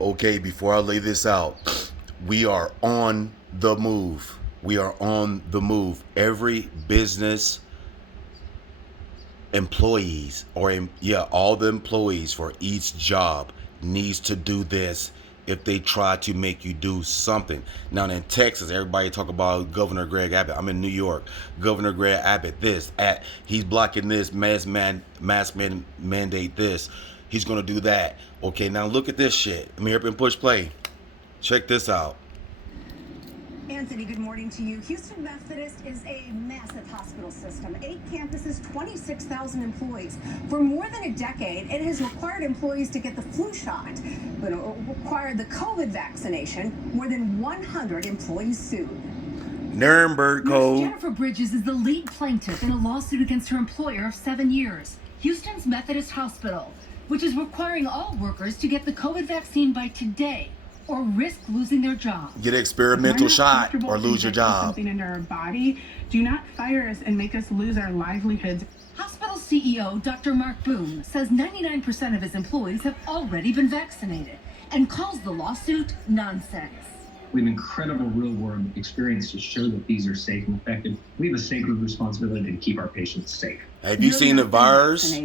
Okay, before I lay this out, we are on the move. We are on the move. Every business employees all the employees for each job needs to do this if they try to make you do something. Now in Texas, everybody talk about Governor Greg Abbott. I'm in New York. Governor Greg Abbott, he's blocking this mandate this. He's gonna do that. Okay, now look at this shit. Let me up and push play. Check this out. Anthony, good morning to you. Houston Methodist is a massive hospital system. 8 campuses, 26,000 employees. For more than a decade, it has required employees to get the flu shot, but it required the COVID vaccination. More than 100 employees sued. Nuremberg Code. Jennifer Bridges is the lead plaintiff in a lawsuit against her employer of 7 years, Houston's Methodist Hospital, which is requiring all workers to get the COVID vaccine by today, or risk losing their job. Get an experimental shot or lose your job. Something into our body. Do not fire us and make us lose our livelihoods. Hospital CEO Dr. Mark Boone says 99% of his employees have already been vaccinated and calls the lawsuit nonsense. We have incredible real-world experience to show that these are safe and effective. We have a sacred responsibility to keep our patients safe. Have you seen the virus?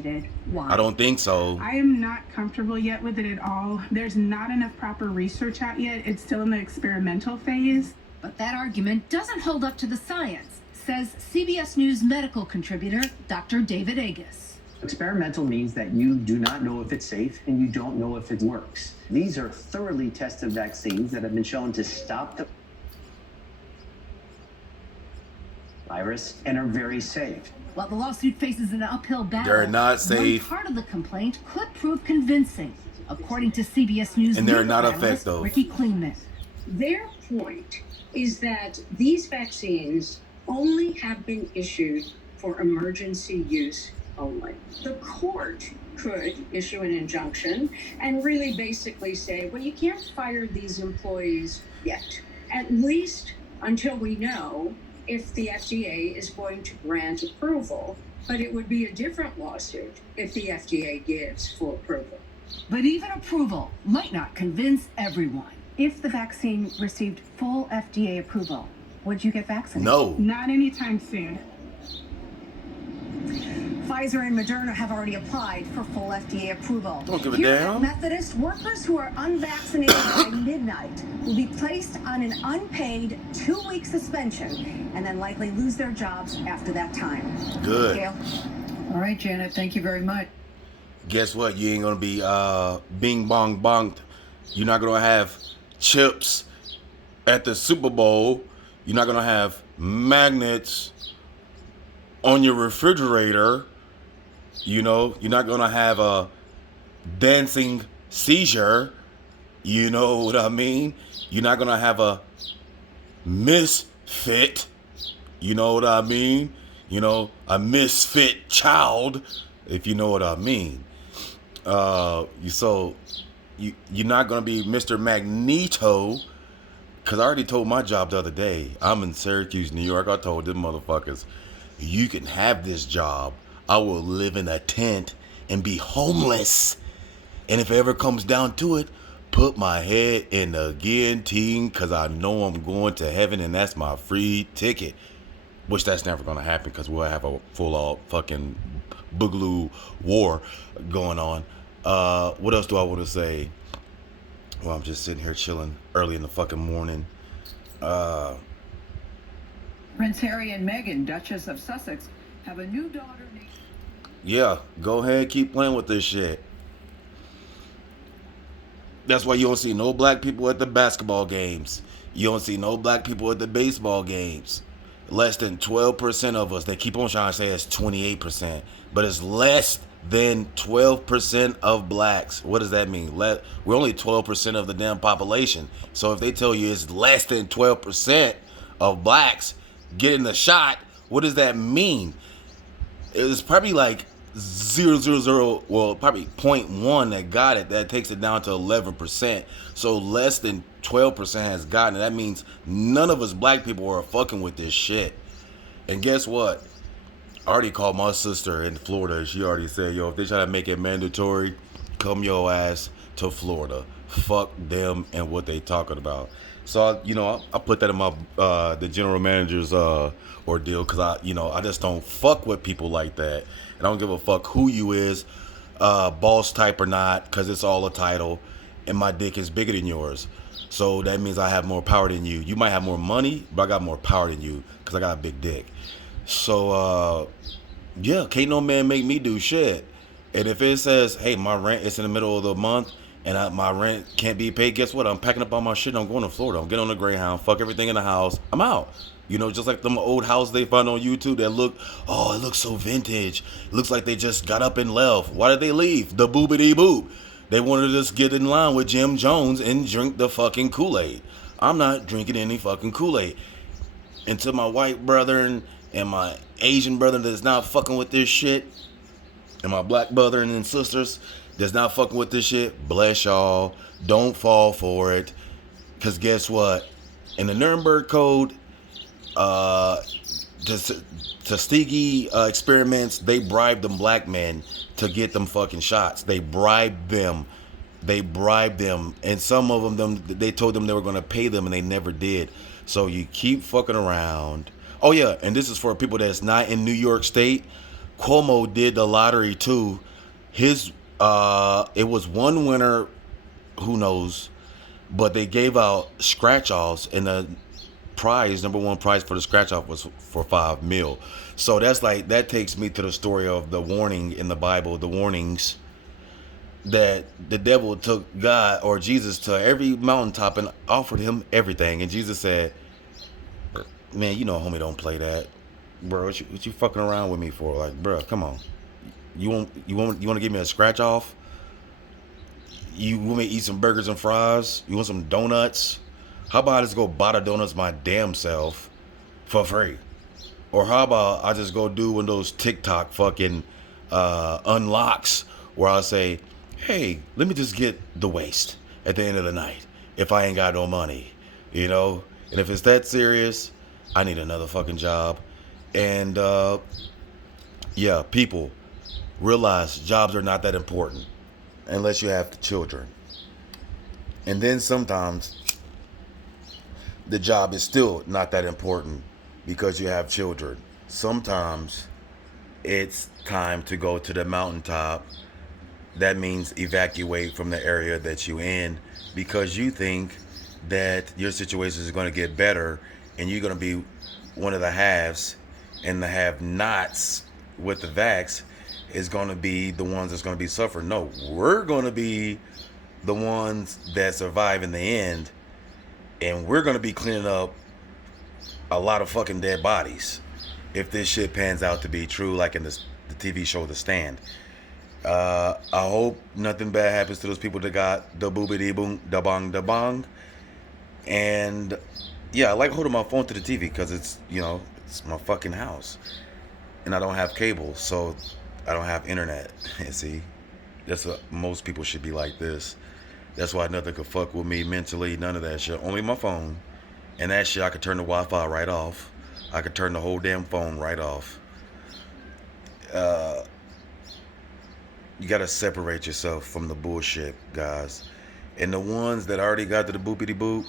Why? I don't think so. I am not comfortable yet with it at all. There's not enough proper research out yet. It's still in the experimental phase. But that argument doesn't hold up to the science, says CBS News medical contributor Dr. David Agus. Experimental means that you do not know if it's safe and you don't know if it works. These are thoroughly tested vaccines that have been shown to stop the virus and are very safe. While the lawsuit faces an uphill battle, They're not safe. one part of the complaint could prove convincing, according to CBS News And they're legal not analyst effective. Ricky Kleinman. Their point is that these vaccines only have been issued for emergency use only. The court could issue an injunction and really basically say, well, you can't fire these employees yet, at least until we know if the FDA is going to grant approval. But it would be a different lawsuit if the FDA gives full approval. But even approval might not convince everyone. If the vaccine received full FDA approval, would you get vaccinated? No. Not anytime soon. Pfizer and Moderna have already applied for full FDA approval. Don't give a Here damn. at Methodist, workers who are unvaccinated by midnight will be placed on an unpaid 2-week suspension and then likely lose their jobs after that time. Good. Gail? All right, Janet, thank you very much. Guess what? You ain't gonna be bing bong bonked. You're not gonna have chips at the Super Bowl. You're not gonna have magnets on your refrigerator. You know, you're not gonna have a dancing seizure. You know what I mean? You're not gonna have a misfit. You know what I mean? You know, a misfit child, if you know what I mean. You're not gonna be Mr. Magneto, because I already told my job the other day. I'm in Syracuse, New York. I told them motherfuckers, you can have this job. I will live in a tent and be homeless. And if it ever comes down to it, put my head in the guillotine, because I know I'm going to heaven and that's my free ticket. Which that's never going to happen, because we'll have a full-out fucking boogaloo war going on. What else do I want to say? Well, I'm just sitting here chilling early in the fucking morning. Prince Harry and Meghan, Duchess of Sussex, have a new daughter named... Yeah, go ahead, keep playing with this shit. That's why you don't see no black people at the basketball games. You don't see no black people at the baseball games. Less than 12% of us. They keep on trying to say it's 28%, but it's less than 12% of blacks. What does that mean? We're only 12% of the damn population. So if they tell you it's less than 12% of blacks getting the shot, what does that mean? It's probably like 0.000, well, probably 0.1 that got it. That takes it down to 11%. So less than 12% has gotten it. That means none of us black people are fucking with this shit. And guess what? I already called my sister in Florida. She already said, yo, if they try to make it mandatory, come your ass to Florida. Fuck them and what they talking about. So I put that in my the general manager's ordeal, because I just don't fuck with people like that, and I don't give a fuck who you is, boss type or not, because it's all a title, and my dick is bigger than yours. So that means I have more power than you. You might have more money, but I got more power than you because I got a big dick. So yeah, can't no man make me do shit. And if it says, hey, my rent is in the middle of the month and my rent can't be paid, guess what? I'm packing up all my shit. I'm going to Florida. I'm getting on the Greyhound. Fuck everything in the house. I'm out. Just like them old houses they find on YouTube that it looks so vintage. It looks like they just got up and left. Why did they leave? The boobity boop. They wanted to just get in line with Jim Jones and drink the fucking Kool-Aid. I'm not drinking any fucking Kool-Aid. And to my white brethren and my Asian brethren that's not fucking with this shit, and my black brethren and sisters that's not fucking with this shit, bless y'all. Don't fall for it. Because guess what? In the Nuremberg Code, the Tuskegee experiments, they bribed them black men to get them fucking shots. They bribed them. And some of them, they told them they were going to pay them, and they never did. So you keep fucking around. Oh yeah, and this is for people that's not in New York State. Cuomo did the lottery too. It was one winner, who knows, but they gave out scratch-offs, and the number one prize for the scratch-off was for $5 million. So that takes me to the story of the warning in the Bible, the warnings that the devil took God or Jesus to every mountaintop and offered him everything, and Jesus said, man, homie, don't play that, bro. What you fucking around with me for? Like, bro, come on. You want to give me a scratch off? You want me to eat some burgers and fries? You want some donuts? How about I just go buy the donuts my damn self for free? Or how about I just go do one of those TikTok fucking unlocks where I say, hey, let me just get the waist at the end of the night if I ain't got no money, And if it's that serious, I need another fucking job. And yeah, people, realize jobs are not that important unless you have children. And then sometimes the job is still not that important because you have children. Sometimes it's time to go to the mountaintop. That means evacuate from the area that you're in because you think that your situation is going to get better and you're going to be one of the haves, and the have-nots with the vax is going to be the ones that's going to be suffering. No, we're going to be the ones that survive in the end, and we're going to be cleaning up a lot of fucking dead bodies if this shit pans out to be true, like in the TV show The Stand. I hope nothing bad happens to those people that got the boobity boom, da bong, da bong. And yeah, I like holding my phone to the TV because it's my fucking house, and I don't have cable, so I don't have internet. See, that's what most people should be like this. That's why nothing could fuck with me mentally. None of that shit. Only my phone, and that shit I could turn the Wi-Fi right off. I could turn the whole damn phone right off. You gotta separate yourself from the bullshit, guys. And the ones that already got to the boopity boop,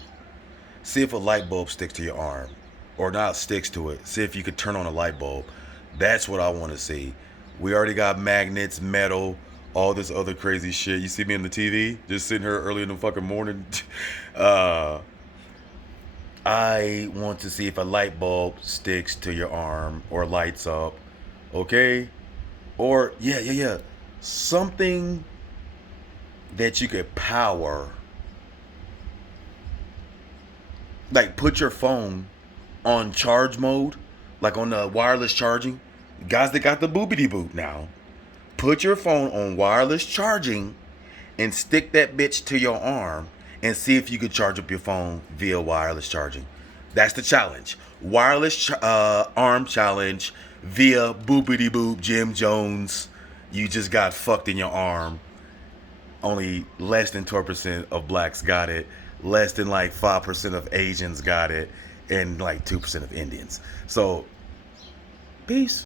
see if a light bulb sticks to your arm. Or not sticks to it. See if you could turn on a light bulb. That's what I want to see. We already got magnets, metal, all this other crazy shit. You see me on the TV? Just sitting here early in the fucking morning. I want to see if a light bulb sticks to your arm or lights up. Okay? Or, yeah. Something that you could power. Like, put your phone on charge mode, like on the wireless charging. Guys that got the boobity boop now, put your phone on wireless charging and stick that bitch to your arm and see if you could charge up your phone via wireless charging. That's the challenge. Wireless arm challenge via boobity boop Jim Jones. You just got fucked in your arm. Only less than 12% of blacks got it. Less than like 5% of Asians got it. And like 2% of Indians. So, peace.